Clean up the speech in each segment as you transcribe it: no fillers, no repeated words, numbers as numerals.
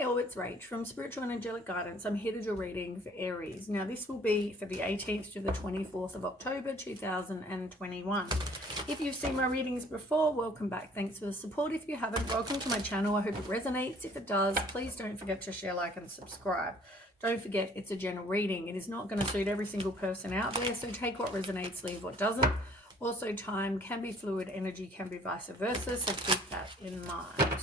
Hi all, it's Rach from Spiritual and Angelic Guidance. I'm here to do a reading for Aries. Now this will be for the 18th to the 24th of October 2021. If you've seen my readings before, welcome back. Thanks for the support. If you haven't, welcome to my channel. I hope it resonates. If it does, please don't forget to share, like and subscribe. Don't forget it's a general reading. It is not going to suit every single person out there, so take what resonates, leave what doesn't. Also, time can be fluid, energy can be vice versa, so keep that in mind.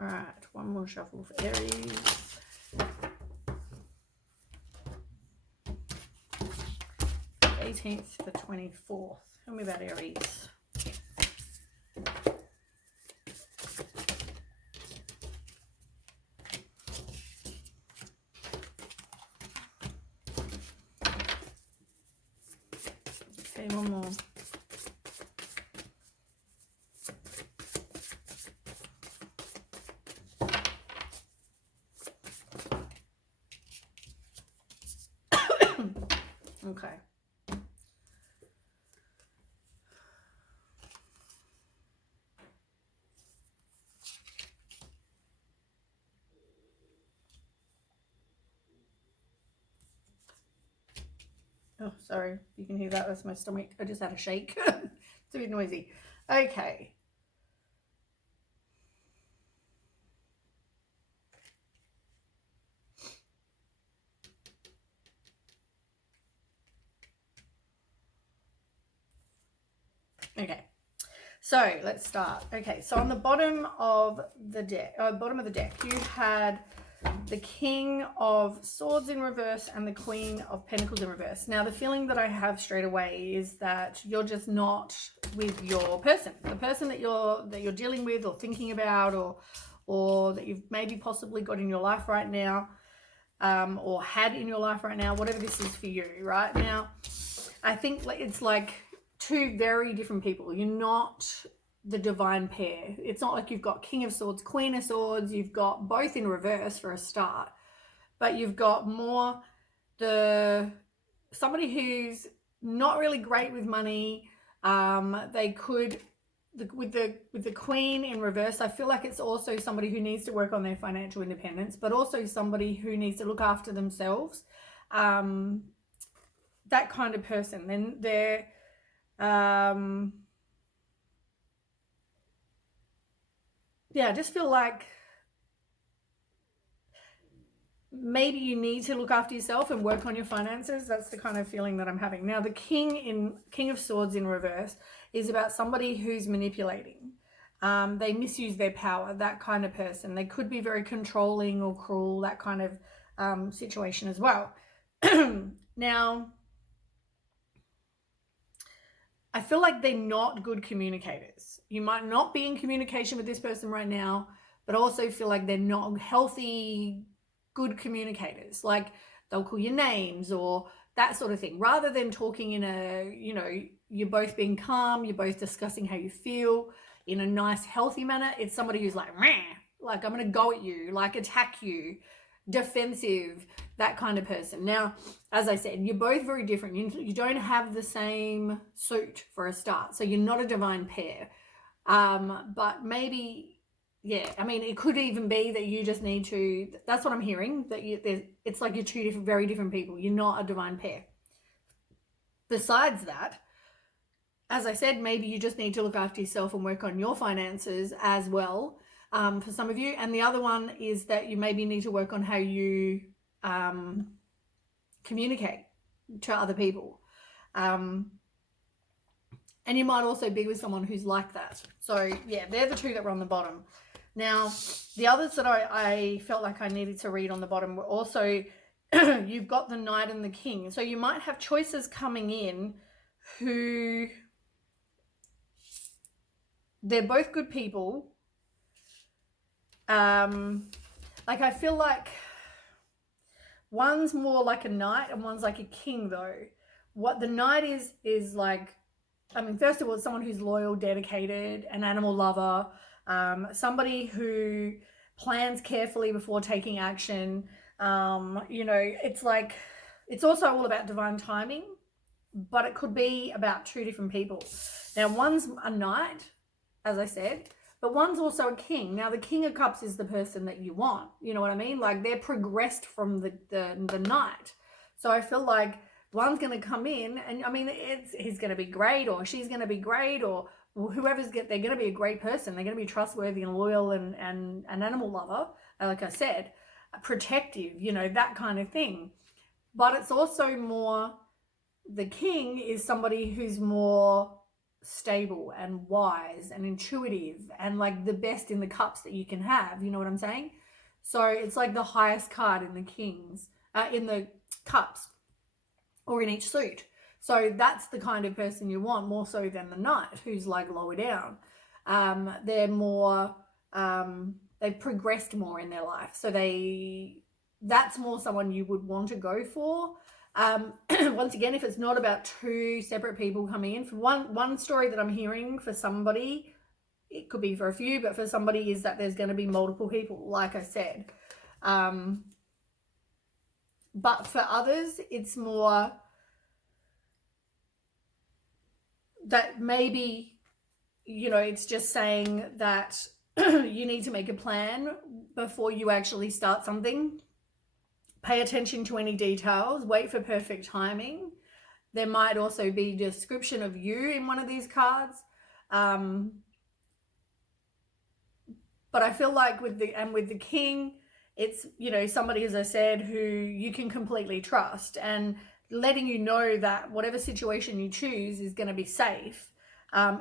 All right, one more shuffle for Aries. 18th to the 24th. Tell me about Aries. Okay, one more. Okay. Oh, sorry. You can hear that. That's my stomach. I just had a shake. It's a bit noisy. Okay. Okay. So let's start. Okay. So on the bottom of the deck, you had the King of Swords in reverse and the Queen of Pentacles in reverse. Now, the feeling that I have straight away is that you're just not with your person, the person that you're dealing with or thinking about, or that you've maybe possibly got in your life right now, or had in your life right now, whatever this is for you right now. I think it's like two very different people. You're not the divine pair. It's not like you've got King of Swords, Queen of Swords. You've got both in reverse for a start, but you've got more somebody who's not really great with money. They could, with the Queen in reverse, I feel like it's also somebody who needs to work on their financial independence, but also somebody who needs to look after themselves. That kind of person. Then they're yeah, I just feel like maybe you need to look after yourself and work on your finances. That's the kind of feeling that I'm having. Now, the King of Swords in reverse is about somebody who's manipulating. They misuse their power, that kind of person. They could be very controlling or cruel, that kind of situation as well. Now, I feel like they're not good communicators. You might not be in communication with this person right now, but also feel like they're not healthy, good communicators. Like they'll call you names or that sort of thing. Rather than talking in a, you're both being calm, you're both discussing how you feel in a nice, healthy manner. It's somebody who's like, meh, like I'm going to go at you, like attack you, defensive, that kind of person. Now, as I said, you're both very different. You don't have the same suit for a start, so you're not a divine pair. But maybe, yeah, I mean, it could even be that you just need to, that's what I'm hearing, that it's like you're two very different people. You're not a divine pair. Besides that, as I said, maybe you just need to look after yourself and work on your finances as well. For some of you. And the other one is that you maybe need to work on how you communicate to other people. And you might also be with someone who's like that. So yeah, they're the two that were on the bottom. Now, the others that I felt like I needed to read on the bottom were also, you've got the Knight and the King. So you might have choices coming in who, they're both good people. Like I feel like one's more like a knight and one's like a king though. What the knight is like, I mean, first of all, it's someone who's loyal, dedicated, an animal lover, somebody who plans carefully before taking action. It's like, it's also all about divine timing, but it could be about two different people. Now, one's a knight, as I said, but one's also a king. Now, the King of Cups is the person that you want. You know what I mean? Like, they're progressed from the Knight. So I feel like one's going to come in, and I mean, he's going to be great, or she's going to be great, or whoever's they're going to be a great person. They're going to be trustworthy and loyal and an animal lover, like I said, protective, you know, that kind of thing. But it's also more, the king is somebody who's more stable and wise and intuitive and like the best in the cups that you can have. You know what I'm saying? So it's like the highest card in the kings, in the cups, or in each suit. So that's the kind of person you want, more so than the knight, who's like lower down. They're more, they've progressed more in their life. So that's more someone you would want to go for. Once again, if it's not about two separate people coming in, for one story that I'm hearing for somebody, it could be for a few, but for somebody is that there's going to be multiple people, like I said. But for others, it's more that maybe, you know, it's just saying that you need to make a plan before you actually start something. Pay attention to any details, wait for perfect timing. There might also be a description of you in one of these cards. But I feel like with the king, it's, you know, somebody, as I said, who you can completely trust, and letting you know that whatever situation you choose is going to be safe.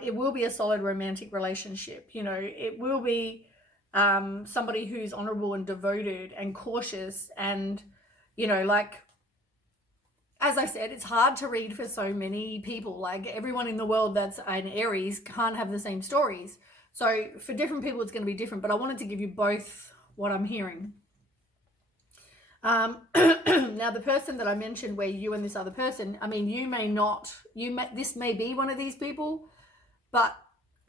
It will be a solid romantic relationship. You know, it will be somebody who's honorable and devoted and cautious, and, you know, like, as I said, it's hard to read for so many people. Like, everyone in the world that's an Aries can't have the same stories. So for different people, it's going to be different, but I wanted to give you both what I'm hearing. Now, the person that I mentioned, where you and this other person, I mean, this may be one of these people, but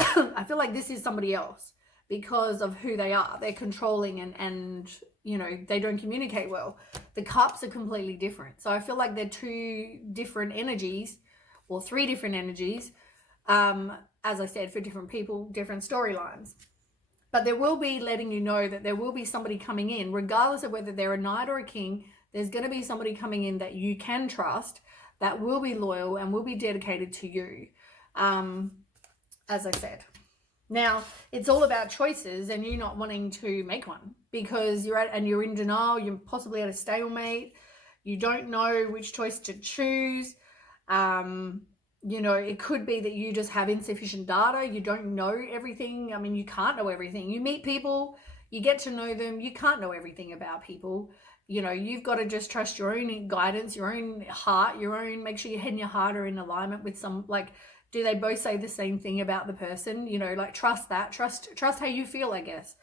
I feel like this is somebody else because of who they are. They're controlling and you know, they don't communicate well. The cups are completely different. So I feel like they're two different energies, or three different energies, as I said, for different people, different storylines. But there will be, letting you know that there will be somebody coming in, regardless of whether they're a knight or a king. There's going to be somebody coming in that you can trust, that will be loyal and will be dedicated to you, as I said. Now, it's all about choices and you not wanting to make one because you're in denial. You're possibly at a stalemate. You don't know which choice to choose. You know, it could be that you just have insufficient data. You don't know everything. I mean, you can't know everything. You meet people, you get to know them. You can't know everything about people. You know, you've got to just trust your own guidance, your own heart, make sure your head and your heart are in alignment with some, like, do they both say the same thing about the person? You know, like, trust that. Trust how you feel, I guess.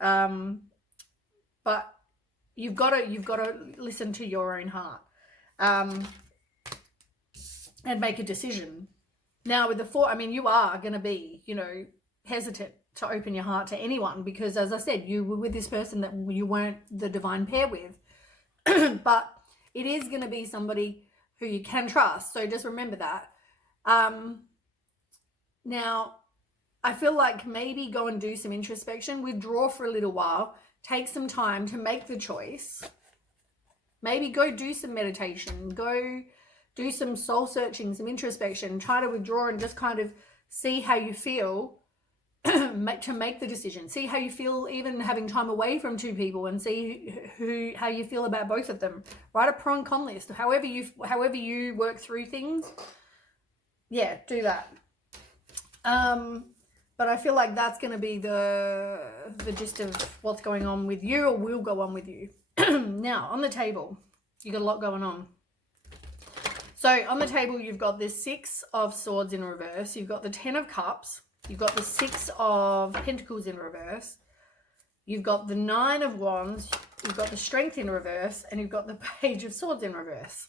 But you've got to listen to your own heart. And make a decision. Now, with the four, I mean, you are going to be, you know, hesitant to open your heart to anyone because, as I said, you were with this person that you weren't the divine pair with. But it is going to be somebody who you can trust. So just remember that. Now, I feel like maybe go and do some introspection, withdraw for a little while, take some time to make the choice. Maybe go do some meditation, go do some soul searching, some introspection, try to withdraw and just kind of see how you feel to make the decision. See how you feel even having time away from two people, and see how you feel about both of them. Write a pro and con list. However you work through things, yeah, do that. But I feel like that's going to be the gist of what's going on with you, or will go on with you. Now, on the table, you got a lot going on. So on the table, you've got this 6 of Swords in reverse. You've got the 10 of Cups. You've got the 6 of Pentacles in reverse. You've got the 9 of Wands. You've got the Strength in reverse. And you've got the Page of Swords in reverse.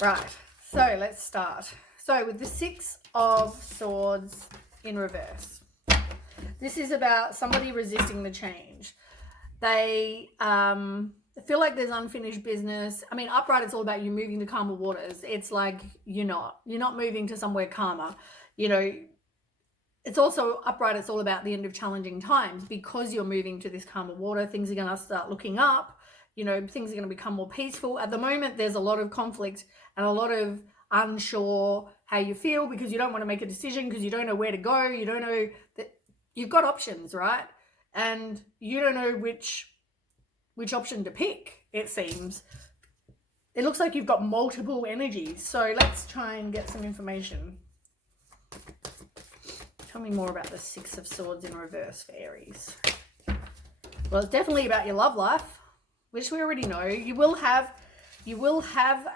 Right. So let's start. So with the 6 of Swords in reverse, this is about somebody resisting the change. They feel like there's unfinished business. I mean, upright, it's all about you moving to calmer waters. It's like you're not moving to somewhere calmer. You know, it's also upright. It's all about the end of challenging times, because you're moving to this calmer water. Things are going to start looking up. You know, things are going to become more peaceful. At the moment, there's a lot of conflict and a lot of unsure how you feel, because you don't want to make a decision, because you don't know where to go. You don't know that you've got options, right? And you don't know which option to pick, it seems. It looks like you've got multiple energies. So let's try and get some information. Tell me more about the Six of Swords in reverse for Aries. Well, it's definitely about your love life, which we already know. You will have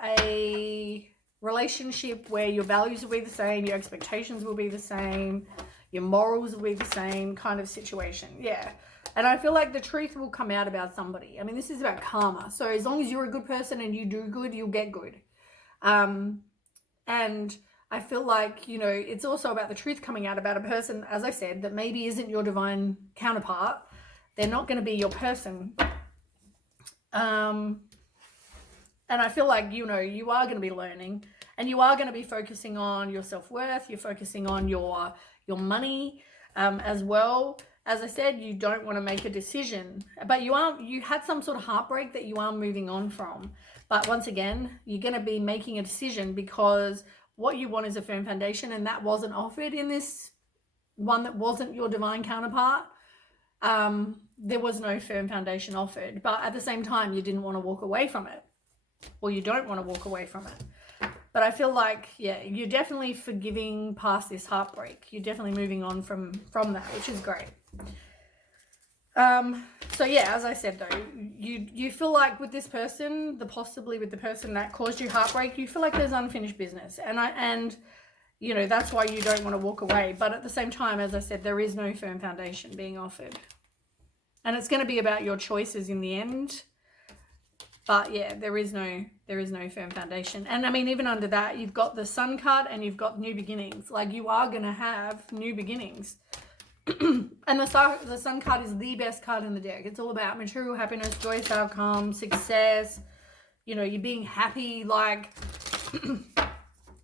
a relationship where your values will be the same, your expectations will be the same, your morals will be the same kind of situation. Yeah. And I feel like the truth will come out about somebody. I mean, this is about karma. So as long as you're a good person and you do good, you'll get good. And I feel like, you know, it's also about the truth coming out about a person, as I said, that maybe isn't your divine counterpart. They're not going to be your person. And I feel like, you know, you are going to be learning, and you are going to be focusing on your self-worth. You're focusing on your money as well. As I said, you don't want to make a decision, but you had some sort of heartbreak that you are moving on from. But once again, you're going to be making a decision, because what you want is a firm foundation, and that wasn't offered in this one that wasn't your divine counterpart. There was no firm foundation offered, but at the same time, you didn't want to walk away from it, or you don't want to walk away from it. But I feel like, yeah, you're definitely forgiving past this heartbreak. You're definitely moving on from that, which is great. So yeah, as I said though, you feel like with this person, possibly with the person that caused you heartbreak, you feel like there's unfinished business, and you know, that's why you don't want to walk away. But at the same time, as I said, there is no firm foundation being offered, and it's going to be about your choices in the end. But yeah, there is no firm foundation. And I mean, even under that, you've got the Sun card and you've got new beginnings. Like, you are going to have new beginnings. And the Sun card is the best card in the deck. It's all about material happiness, joyous outcome, success. You know, you're being happy, like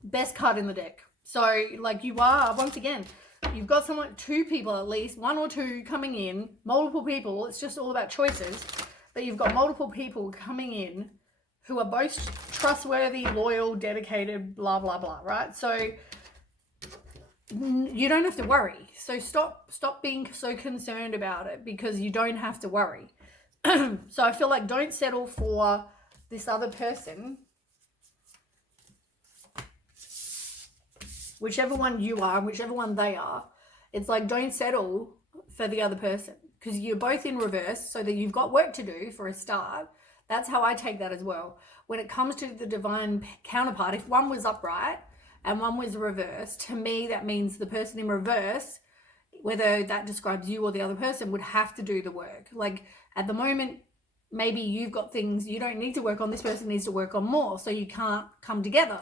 best card in the deck. So like, you are, once again, you've got two people at least, one or two coming in, multiple people. It's just all about choices. But you've got multiple people coming in who are both trustworthy, loyal, dedicated, blah, blah, blah, right? So you don't have to worry. So stop being so concerned about it, because you don't have to worry. So I feel like, don't settle for this other person, whichever one you are, whichever one they are. It's like, don't settle for the other person, because you're both in reverse, so that you've got work to do for a start. That's how I take that as well. When it comes to the divine counterpart, if one was upright and one was reverse, to me that means the person in reverse, whether that describes you or the other person, would have to do the work. Like, at the moment, maybe you've got things you don't need to work on, this person needs to work on more, so you can't come together.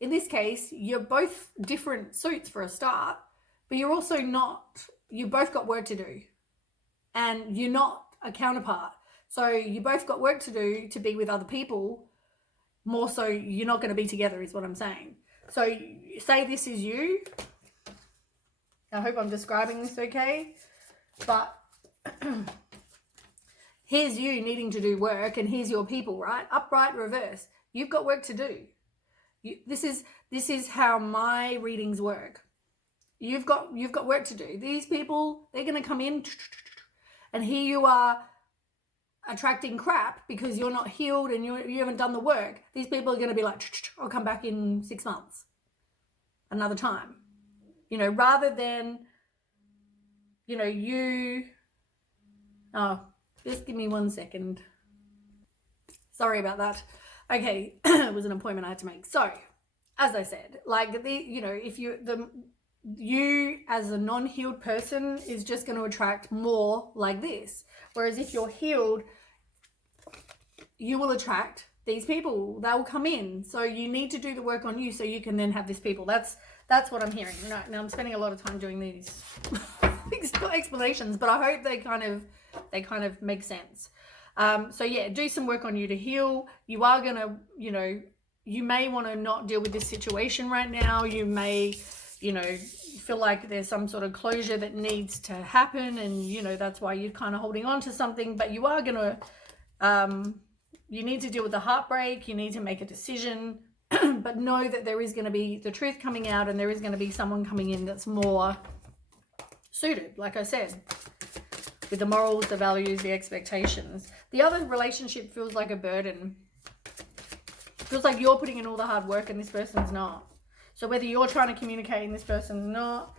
In this case, you're both different suits for a start, but you're also not, you both got work to do. And you're not a counterpart. So you both got work to do to be with other people. More so, you're not going to be together, is what I'm saying. So say this is you. I hope I'm describing this okay. But here's you needing to do work, and here's your people, right? Upright, reverse. You've got work to do. This is how my readings work. You've got work to do. These people, they're going to come in, and here you are attracting crap because you're not healed and you haven't done the work. These people are going to be like, I'll come back in 6 months, another time. You know, rather than, you know, just give me 1 second. Sorry about that. Okay, it was an appointment I had to make. So, as I said, like, if you as a non-healed person is just going to attract more like this. Whereas if you're healed, you will attract these people. They will come in. So you need to do the work on you so you can then have these people. That's what I'm hearing. Now I'm spending a lot of time doing these explanations, but I hope they kind of make sense. So yeah, do some work on you to heal. You are going to, you may want to not deal with this situation right now. You may you know, feel like there's some sort of closure that needs to happen, and you know, that's why you're kind of holding on to something. But you are gonna you need to deal with the heartbreak, you need to make a decision. But know that there is going to be the truth coming out, and there is going to be someone coming in that's more suited, like I said, with the morals, the values, the expectations. The other relationship feels like a burden. Feels like you're putting in all the hard work and this person's not. So whether you're trying to communicate and this person's not,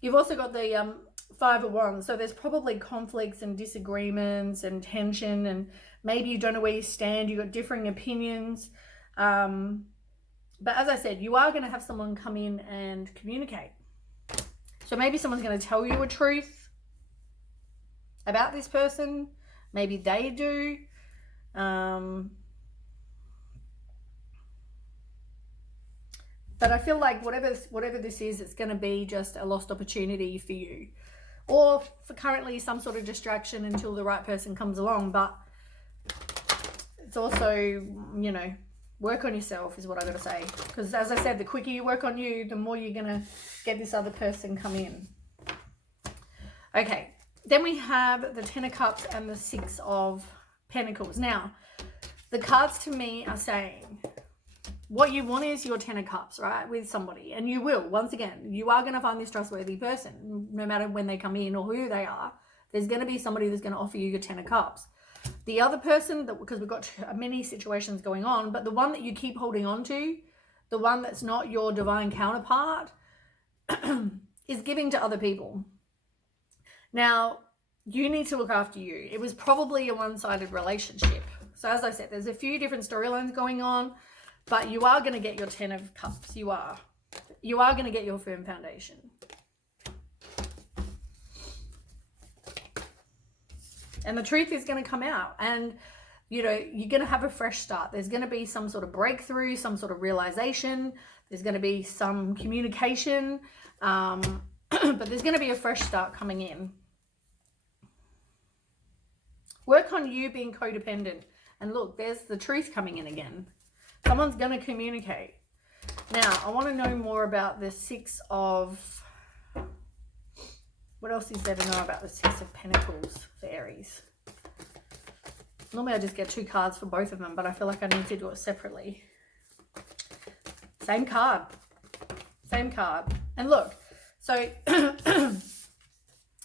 you've also got the 5 of Wands. So there's probably conflicts and disagreements and tension, and maybe you don't know where you stand. You've got differing opinions. But as I said, you are going to have someone come in and communicate. So maybe someone's going to tell you a truth about this person. Maybe they do. But I feel like whatever this is, it's going to be just a lost opportunity for you. Or for currently some sort of distraction until the right person comes along. But it's also, you know, work on yourself is what I got to say. Because as I said, the quicker you work on you, the more you're going to get this other person come in. Okay. Then we have the 10 of Cups and the 6 of Pentacles. Now, the cards to me are saying what you want is your 10 of Cups, right? With somebody. And you will. Once again, you are going to find this trustworthy person. No matter when they come in or who they are, there's going to be somebody that's going to offer you your 10 of Cups. The other person, because we've got many situations going on, but the one that you keep holding on to, the one that's not your divine counterpart, is giving to other people. Now, you need to look after you. It was probably a one-sided relationship. So as I said, there's a few different storylines going on, but you are going to get your 10 of Cups. You are. You are going to get your firm foundation. And the truth is going to come out, and you know, you're going to have a fresh start. There's going to be some sort of breakthrough, some sort of realization. There's going to be some communication, but there's going to be a fresh start coming in. Work on you being codependent. And look, there's the truth coming in again. Someone's going to communicate. Now, I want to know more about the 6 of... What else is there to know about the 6 of Pentacles for Aries? Normally I just get 2 cards for both of them, but I feel like I need to do it separately. Same card. Same card. And look, so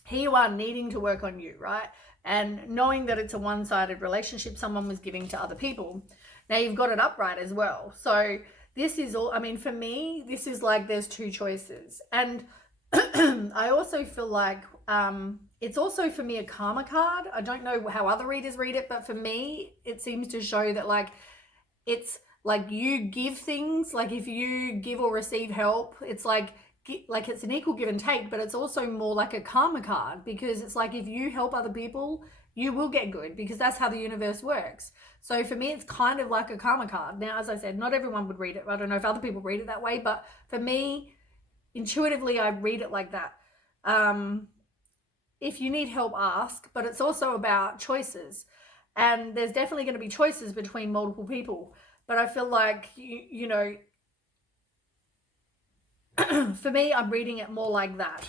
here you are needing to work on you, right? And knowing that it's a one-sided relationship, someone was giving to other people. Now you've got it upright as well. So this is all, I mean, for me, this is like there's 2 choices. And I also feel like it's also for me a karma card. I don't know how other readers read it, but for me, it seems to show that like it's like you give things, like if you give or receive help, it's like it's an equal give and take, but it's also more like a karma card, because it's like if you help other people, you will get good, because that's how the universe works. So for me, it's kind of like a karma card. Now, as I said, not everyone would read it. I don't know if other people read it that way, but for me, intuitively, I read it like that. If you need help, ask, but it's also about choices. And there's definitely going to be choices between multiple people. But I feel like, you know, for me, I'm reading it more like that.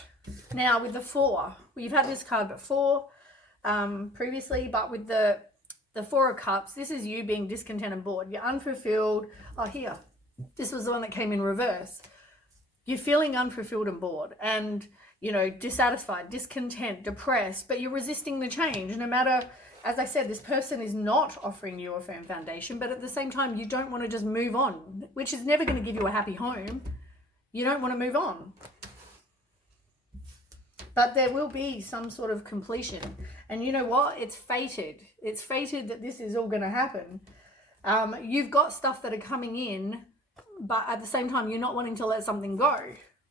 Now, with the 4, we've had this card before, previously, but with the 4 of Cups, this is you being discontent and bored. You're unfulfilled. Oh, here. This was the one that came in reverse. You're feeling unfulfilled and bored and, you know, dissatisfied, discontent, depressed, but you're resisting the change. No matter, as I said, this person is not offering you a firm foundation, but at the same time, you don't want to just move on, which is never going to give you a happy home. You don't want to move on. But there will be some sort of completion. And you know what? It's fated. It's fated that this is all going to happen. You've got stuff that are coming in, but at the same time, you're not wanting to let something go.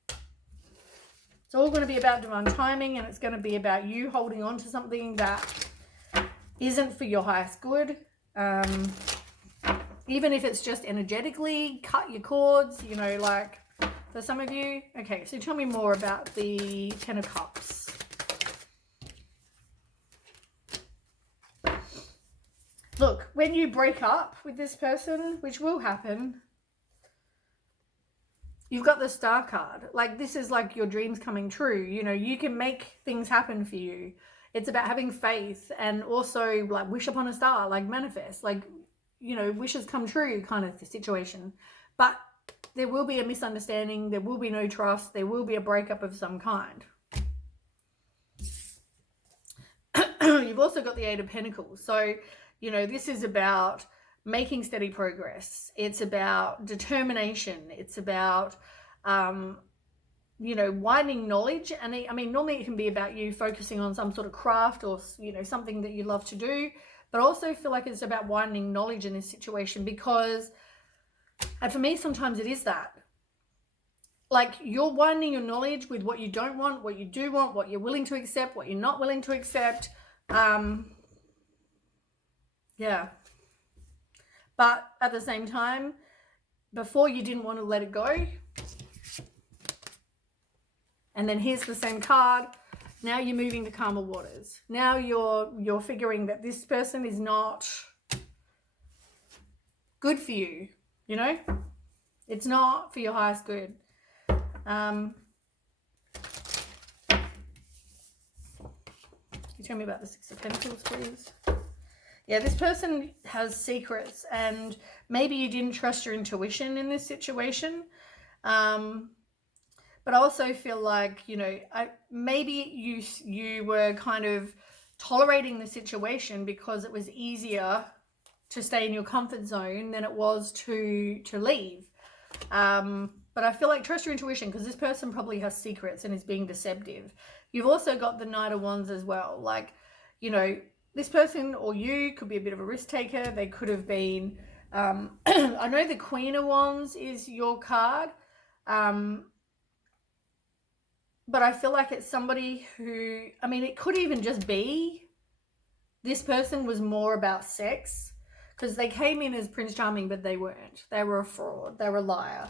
It's all going to be about divine timing, and it's going to be about you holding on to something that isn't for your highest good. Even if it's just energetically, cut your cords, you know, like for some of you. Okay, so tell me more about the 10 of Cups. Look, when you break up with this person, which will happen, you've got the Star card. Like, this is like your dreams coming true. You know, you can make things happen for you. It's about having faith, and also like wish upon a star, like manifest, like, you know, wishes come true kind of situation. But there will be a misunderstanding. There will be no trust. There will be a breakup of some kind. You've also got the Eight of Pentacles. So, you know, this is about making steady progress. It's about determination. It's about, you know, widening knowledge. And I mean, normally it can be about you focusing on some sort of craft or, you know, something that you love to do. But I also feel like it's about widening knowledge in this situation, because, and for me, sometimes it is that. Like, you're widening your knowledge with what you don't want, what you do want, what you're willing to accept, what you're not willing to accept. Yeah. But at the same time, before you didn't want to let it go. And then here's the same card. Now you're moving to calmer waters. Now you're figuring that this person is not good for you, you know? It's not for your highest good. Can you tell me about the Six of Pentacles, please? Yeah, this person has secrets, and maybe you didn't trust your intuition in this situation. But I also feel like, you know, maybe you were kind of tolerating the situation because it was easier to stay in your comfort zone than it was to leave. But I feel like trust your intuition, because this person probably has secrets and is being deceptive. You've also got the Knight of Wands as well. Like, you know, this person or you could be a bit of a risk taker. They could have been, I know the Queen of Wands is your card. But I feel like it's somebody who, I mean, it could even just be this person was more about sex, because they came in as Prince Charming, but they weren't. They were a fraud. They were a liar.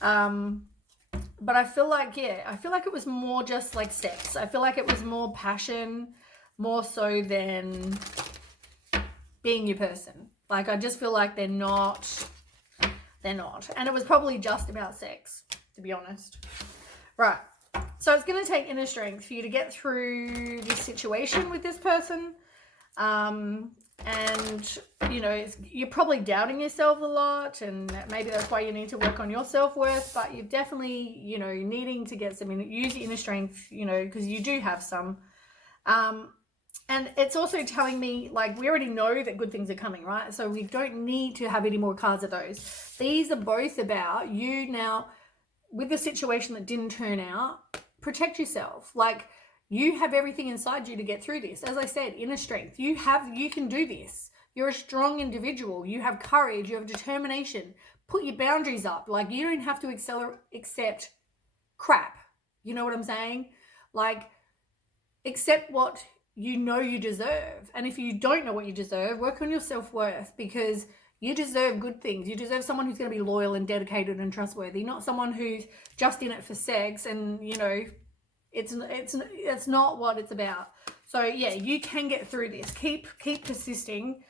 But I feel like, yeah, I feel like it was more just like sex. I feel like it was more passion, more so than being your person. Like, I just feel like they're not. And it was probably just about sex, to be honest. Right. So it's going to take inner strength for you to get through this situation with this person. And, you know, you're probably doubting yourself a lot, and maybe that's why you need to work on your self-worth, but you're definitely, you know, needing to get some, use your inner strength, you know, because you do have some. And it's also telling me, like, we already know that good things are coming, right? So we don't need to have any more cards of those. These are both about you now, with the situation that didn't turn out, protect yourself. Like, you have everything inside you to get through this. As I said, inner strength. You can do this. You're a strong individual. You have courage. You have determination. Put your boundaries up. Like, you don't have to accept crap. You know what I'm saying? Like, accept what you know you deserve. And if you don't know what you deserve, work on your self-worth, because you deserve good things. You deserve someone who's going to be loyal and dedicated and trustworthy, not someone who's just in it for sex and, you know, it's not what it's about. So yeah, you can get through this. Keep persisting,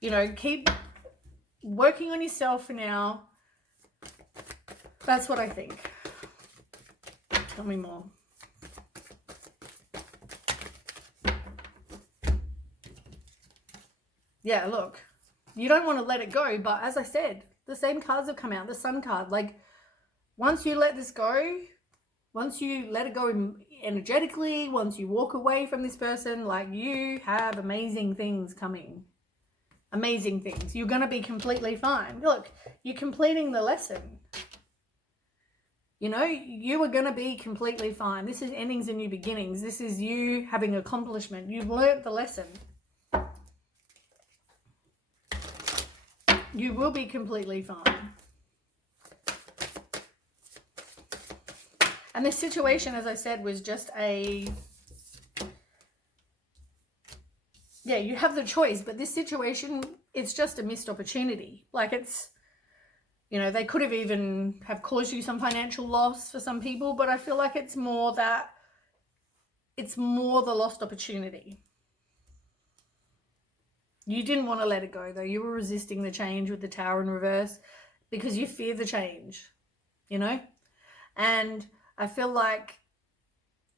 you know, keep working on yourself for now. That's what I think. Tell me more. Yeah, look, you don't want to let it go, but as I said, the same cards have come out, the Sun card. Like, once you let this go, once you let it go energetically, once you walk away from this person, like, you have amazing things coming. Amazing things. You're going to be completely fine. Look, you're completing the lesson. You know, you are going to be completely fine. This is endings and new beginnings. This is you having accomplishment. You've learnt the lesson. You will be completely fine. And this situation, as I said, was just yeah, you have the choice, but this situation, it's just a missed opportunity. Like, it's, you know, they could have even have caused you some financial loss for some people, but I feel like it's more the lost opportunity. You didn't want to let it go, though. You were resisting the change with the Tower in reverse because you fear the change, you know? And I feel like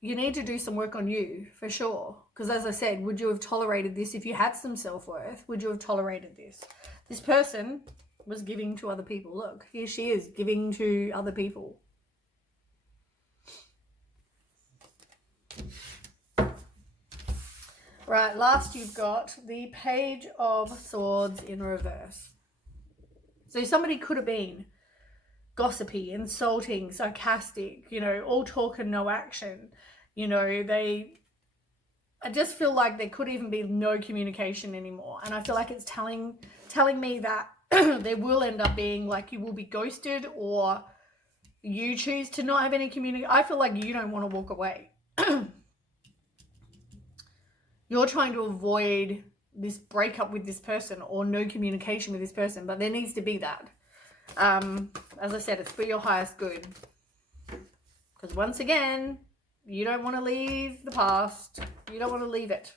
you need to do some work on you for sure. Because as I said, would you have tolerated this if you had some self-worth? Would you have tolerated this? This person was giving to other people. Look, here she is giving to other people. Right, last you've got the Page of Swords in reverse. So somebody could have been gossipy, insulting, sarcastic, you know, all talk and no action. You know, I just feel like there could even be no communication anymore. And I feel like it's telling me that there will end up being like you will be ghosted, or you choose to not have any communication. I feel like you don't want to walk away. You're trying to avoid this breakup with this person or no communication with this person, but there needs to be that. As I said, it's for your highest good. Because once again, you don't want to leave the past. You don't want to leave it.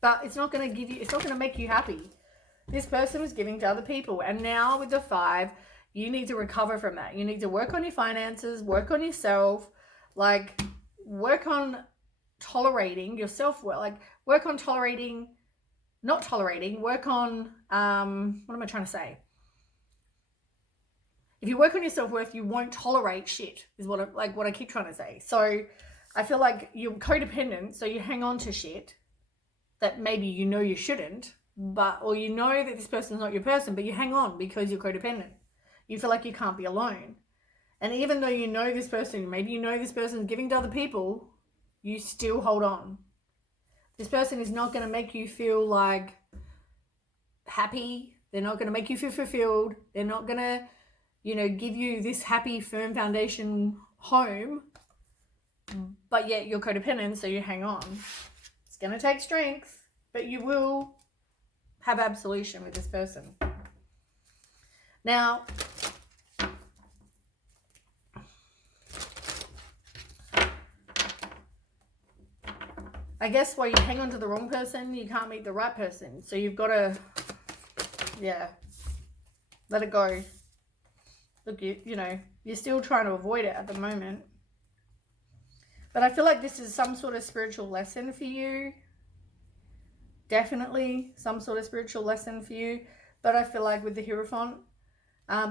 But it's not going to give you, it's not going to make you happy. This person was giving to other people. And now with the 5, you need to recover from that. You need to work on your finances, work on yourself, like work on tolerating yourself. Like work on tolerating, not tolerating, work on, what am I trying to say? If you work on your self-worth, you won't tolerate shit, is what I keep trying to say. So I feel like you're codependent, so you hang on to shit that maybe you know you shouldn't, or you know that this person's not your person, but you hang on because you're codependent. You feel like you can't be alone. And even though you know this person, maybe you know this person is giving to other people, you still hold on. This person is not going to make you feel like happy. They're not going to make you feel fulfilled. They're not going to, you know, give you this happy, firm foundation home, but yet you're codependent, so you hang on. It's going to take strength, but you will have absolution with this person. Now, I guess while you hang on to the wrong person, you can't meet the right person. So you've got to, let it go. Look, you know, you're still trying to avoid it at the moment. But I feel like this is some sort of spiritual lesson for you. Definitely some sort of spiritual lesson for you. But I feel like with the Hierophant,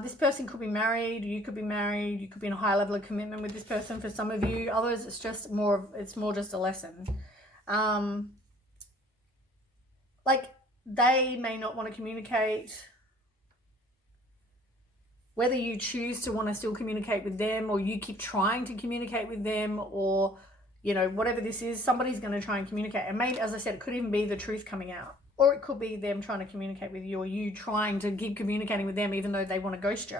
this person could be married, you could be married, you could be in a high level of commitment with this person for some of you. Others, it's more just a lesson. Like they may not want to communicate. Whether you choose to want to still communicate with them, or you keep trying to communicate with them, or, you know, whatever this is, somebody's going to try and communicate. And maybe, as I said, it could even be the truth coming out. Or it could be them trying to communicate with you, or you trying to keep communicating with them even though they want to ghost you.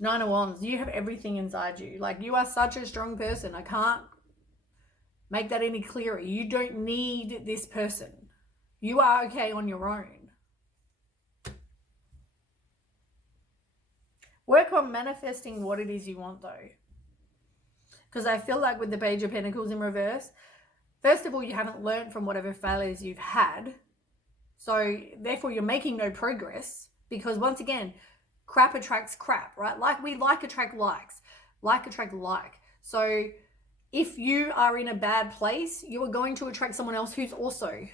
9 of Wands, you have everything inside you. Like, you are such a strong person. I can't make that any clearer. You don't need this person. You are okay on your own. Work on manifesting what it is you want, though. Because I feel like with the Page of Pentacles in reverse, first of all, you haven't learned from whatever failures you've had. So therefore, you're making no progress. Because once again, crap attracts crap, right? Like attract likes. Like attract like. So if you are in a bad place, you are going to attract someone else who's also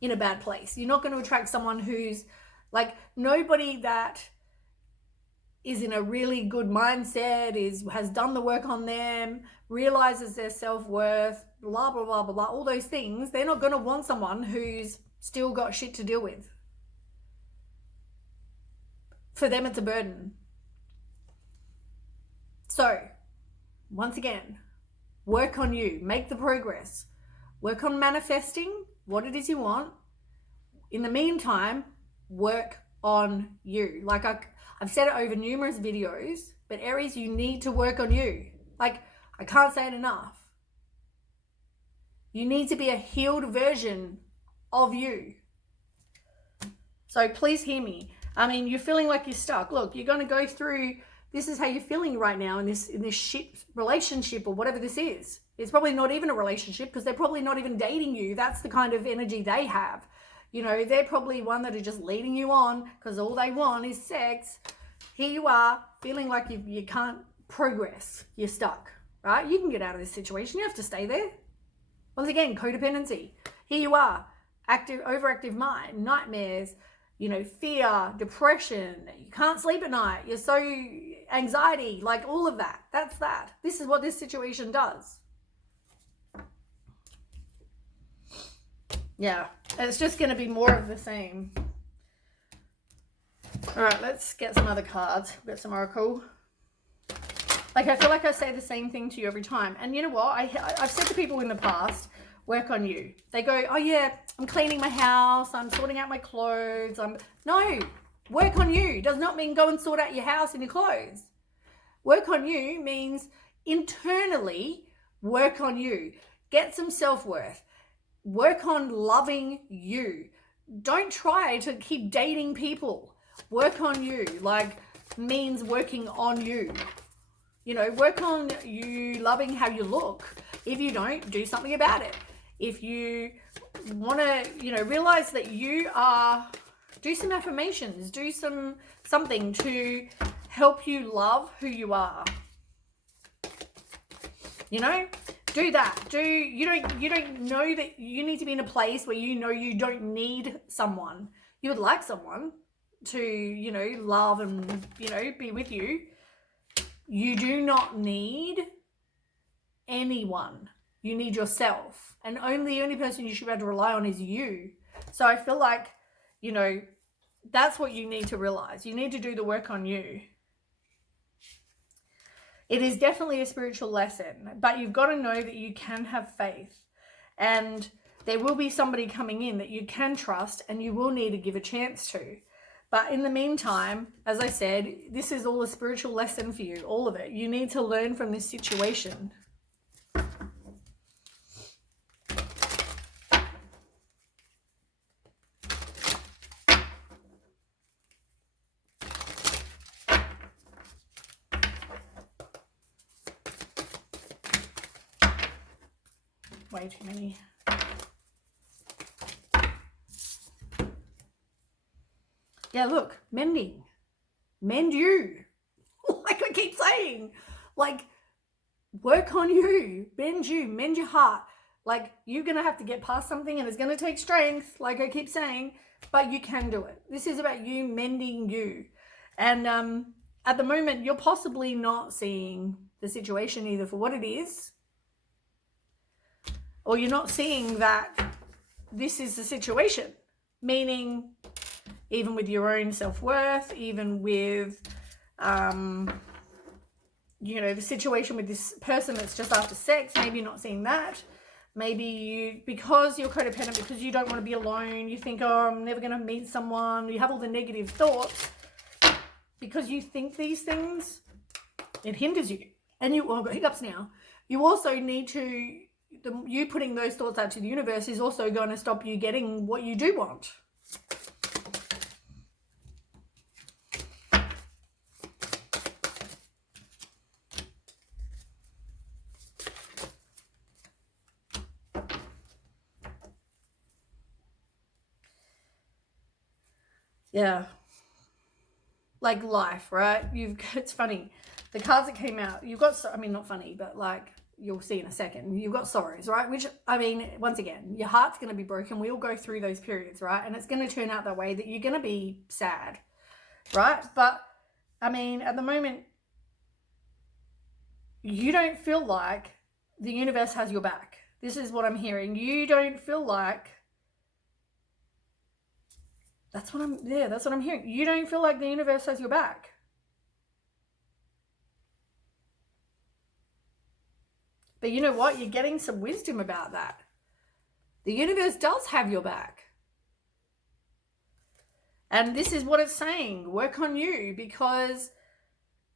in a bad place. You're not going to attract someone who's like, nobody that is in a really good mindset, has done the work on them, realizes their self-worth, blah, blah, blah, blah, blah, all those things. They're not going to want someone who's still got shit to deal with. For them, it's a burden. So, once again, work on you. Make the progress. Work on manifesting what it is you want. In the meantime, work on you. Like I've said it over numerous videos, but Aries, you need to work on you. Like, I can't say it enough. You need to be a healed version of you. So please hear me. I mean, you're feeling like you're stuck. Look, you're going to go through, this is how you're feeling right now in this shit relationship or whatever this is. It's probably not even a relationship because they're probably not even dating you. That's the kind of energy they have. You know, they're probably one that are just leading you on because all they want is sex. Here you are feeling like you can't progress. You're stuck, right? You can get out of this situation. You have to stay there. Once again, codependency. Here you are, overactive mind, nightmares, you know, fear, depression. You can't sleep at night. You're so anxiety, like all of that. That's that. This is what this situation does. Yeah, it's just going to be more of the same. All right, let's get some other cards. We've got some oracle. Like, I feel like I say the same thing to you every time. And you know what? I've said to people in the past, work on you. They go, oh yeah, I'm cleaning my house. I'm sorting out my clothes. No, work on you. Does not mean go and sort out your house and your clothes. Work on you means internally work on you. Get some self-worth. Work on loving you. Don't try to keep dating people. Work on you, like, means working on you. You know, work on you loving how you look. If you don't, do something about it. If you want to, you know, realize that you are, do some affirmations, do something to help you love who you are. You know, do that. You don't know that you need to be in a place where you know you don't need someone. You would like someone to, you know, love and, you know, be with you. You do not need anyone. You need yourself. And the only person you should be able to rely on is you. So I feel like, you know, that's what you need to realize. You need to do the work on you. It is definitely a spiritual lesson, but you've got to know that you can have faith. And there will be somebody coming in that you can trust and you will need to give a chance to. But in the meantime, as I said, this is all a spiritual lesson for you, all of it. You need to learn from this situation. Way too many. Yeah, look, mending. Mend you. Like I keep saying. Like, work on you. Mend you. Mend your heart. Like, you're going to have to get past something and it's going to take strength, like I keep saying, but you can do it. This is about you mending you. And at the moment, you're possibly not seeing the situation either for what it is, or you're not seeing that this is the situation, meaning even with your own self-worth, even with, you know, the situation with this person that's just after sex, maybe you're not seeing that. Maybe you, because you're codependent, because you don't want to be alone, you think, oh, I'm never going to meet someone. You have all the negative thoughts. Because you think these things, it hinders you. And you, well, I've got hiccups now. You also need to, you putting those thoughts out to the universe is also going to stop you getting what you do want. Yeah. Like life, right? It's funny. The cards that came out, you've got, I mean, not funny, but like, you'll see in a second, you've got sorrows, right? Which, I mean, once again, your heart's going to be broken. We all go through those periods, right? And it's going to turn out that way, that you're going to be sad, right? But, I mean, at the moment, you don't feel like the universe has your back. This is what I'm hearing. You don't feel like, that's what I'm hearing. You don't feel like the universe has your back. But you know what? You're getting some wisdom about that. The universe does have your back. And this is what it's saying. Work on you, because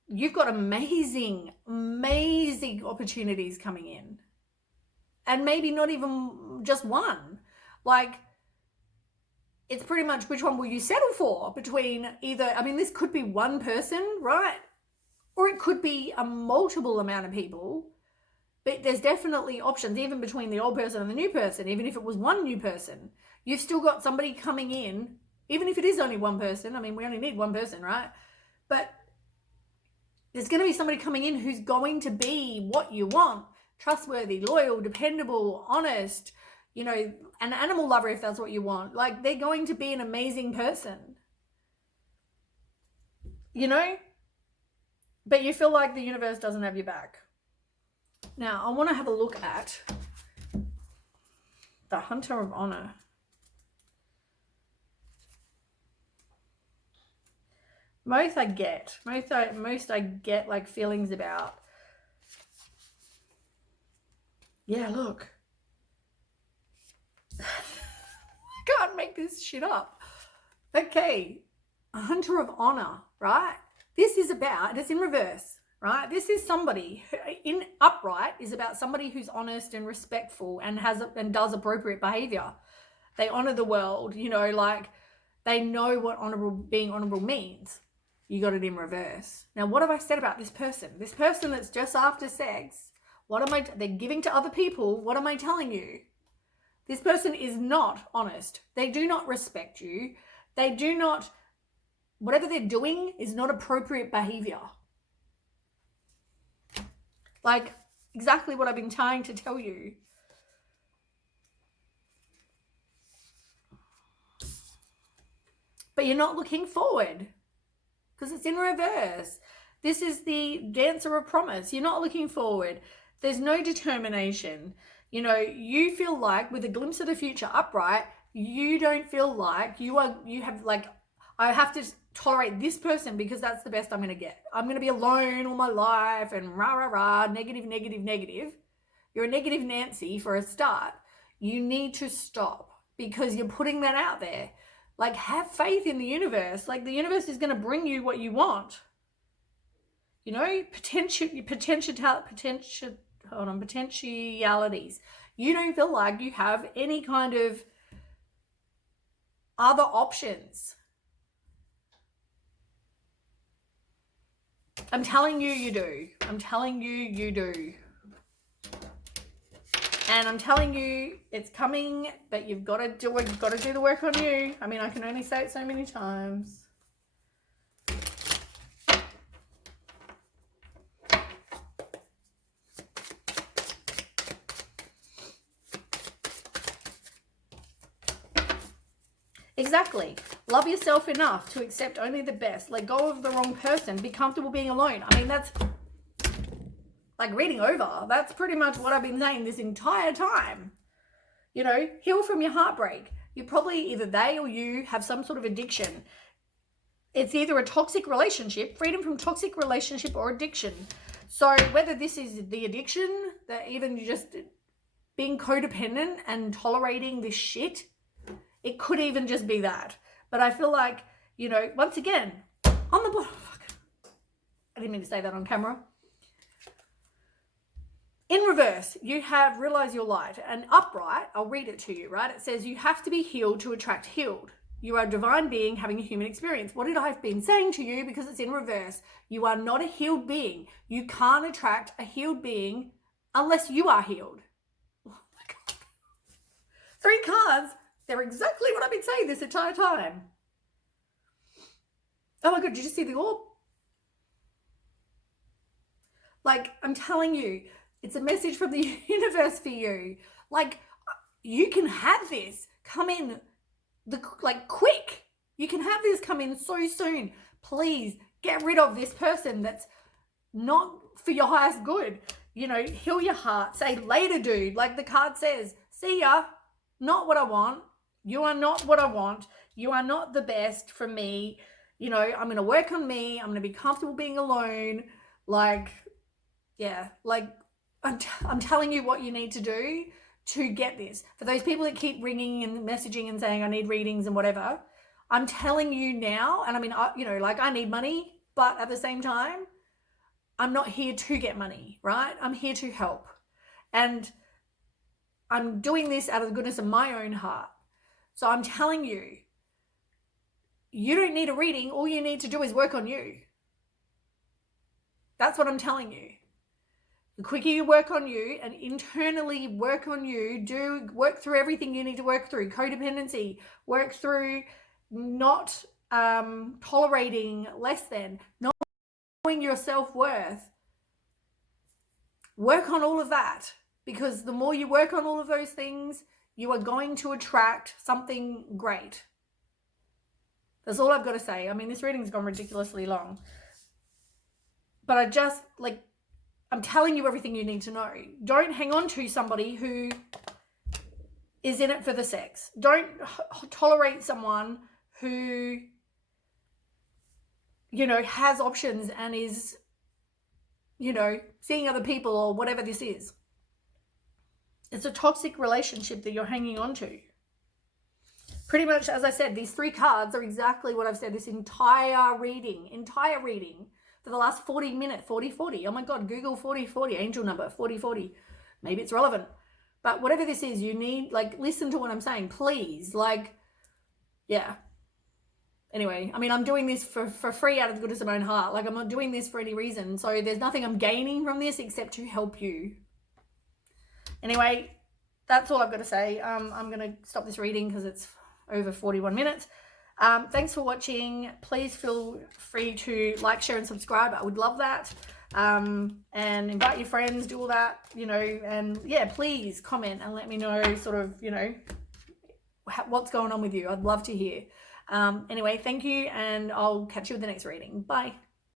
you've got amazing, amazing opportunities coming in. And maybe not even just one. Like, it's pretty much which one will you settle for between either, I mean, this could be one person, right? Or it could be a multiple amount of people But there's definitely options, even between the old person and the new person. Even if it was one new person, you've still got somebody coming in, even if it is only one person. I mean, we only need one person, right? But there's going to be somebody coming in who's going to be what you want: trustworthy, loyal, dependable, honest, you know, an animal lover if that's what you want. Like, they're going to be an amazing person, you know? But you feel like the universe doesn't have your back. Now, I want to have a look at the Hunter of Honor. Most I get like feelings about. Yeah, look. I can't make this shit up. Okay, a Hunter of Honor, right? This is about, it's in reverse, right? This is somebody who, in upright, is about somebody who's honest and respectful and does appropriate behavior. They honor the world, you know, like they know what being honorable means. You got it in reverse. Now, what have I said about this person? This person that's just after sex, they're giving to other people. What am I telling you? This person is not honest. They do not respect you. They do not, whatever they're doing is not appropriate behavior. Like, exactly what I've been trying to tell you. But you're not looking forward because it's in reverse. This is the Dancer of Promise. You're not looking forward. There's no determination. You know, you feel like with a glimpse of the future upright, you don't feel like I have to tolerate this person because that's the best I'm going to get. I'm going to be alone all my life and rah, rah, rah, negative, negative, negative. You're a negative Nancy for a start. You need to stop because you're putting that out there. Like, have faith in the universe. Like, the universe is going to bring you what you want. You know, potentialities. You don't feel like you have any kind of other options. I'm telling you, you do. I'm telling you, you do. And I'm telling you, it's coming, but you've got to do it. You've got to do the work on you. I mean, I can only say it so many times. Exactly. Love yourself enough to accept only the best. Let go of the wrong person. Be comfortable being alone. I mean, that's like reading over. That's pretty much what I've been saying this entire time. You know, heal from your heartbreak. You probably, either they or you have some sort of addiction. It's either a toxic relationship, freedom from toxic relationship, or addiction. So whether this is the addiction, that even just being codependent and tolerating this shit, it could even just be that. But I feel like, you know, once again, on the bottom, I didn't mean to say that on camera. In reverse, you have realize your light. And upright, I'll read it to you, right? It says you have to be healed to attract healed. You are a divine being having a human experience. What did I have been saying to you? Because it's in reverse. You are not a healed being. You can't attract a healed being unless you are healed. Oh my God. 3 cards. They're exactly what I've been saying this entire time. Oh my God, did you see the orb? Like, I'm telling you, it's a message from the universe for you. Like, you can have this come in quick. You can have this come in so soon. Please get rid of this person that's not for your highest good. You know, heal your heart. Say later, dude. Like the card says, see ya. Not what I want. You are not what I want. You are not the best for me. You know, I'm going to work on me. I'm going to be comfortable being alone. Like, yeah, like I'm telling you what you need to do to get this. For those people that keep ringing and messaging and saying I need readings and whatever, I'm telling you now, and I mean, I need money, but at the same time, I'm not here to get money, right? I'm here to help. And I'm doing this out of the goodness of my own heart. So I'm telling you, you don't need a reading. All you need to do is work on you. That's what I'm telling you. The quicker you work on you and internally work on you, work through everything you need to work through, codependency, work through not tolerating less than, not knowing your self-worth, work on all of that, because the more you work on all of those things, you are going to attract something great. That's all I've got to say. I mean, this reading's gone ridiculously long, but I'm telling you everything you need to know. Don't hang on to somebody who is in it for the sex. Don't tolerate someone who, has options and is, seeing other people or whatever this is. It's a toxic relationship that you're hanging on to. Pretty much, as I said, these 3 cards are exactly what I've said this entire reading for the last 40 minutes, 4040. Oh my God, Google 4040, angel number, 4040. Maybe it's relevant. But whatever this is, you need, listen to what I'm saying, please. Yeah. Anyway, I mean, I'm doing this for free out of the goodness of my own heart. I'm not doing this for any reason. So there's nothing I'm gaining from this except to help you. Anyway, that's all I've got to say. I'm going to stop this reading because it's over 41 minutes. Thanks for watching. Please feel free to like, share, and subscribe. I would love that. And invite your friends, do all that, and yeah, please comment and let me know sort of, what's going on with you. I'd love to hear. Anyway, thank you, and I'll catch you with the next reading. Bye.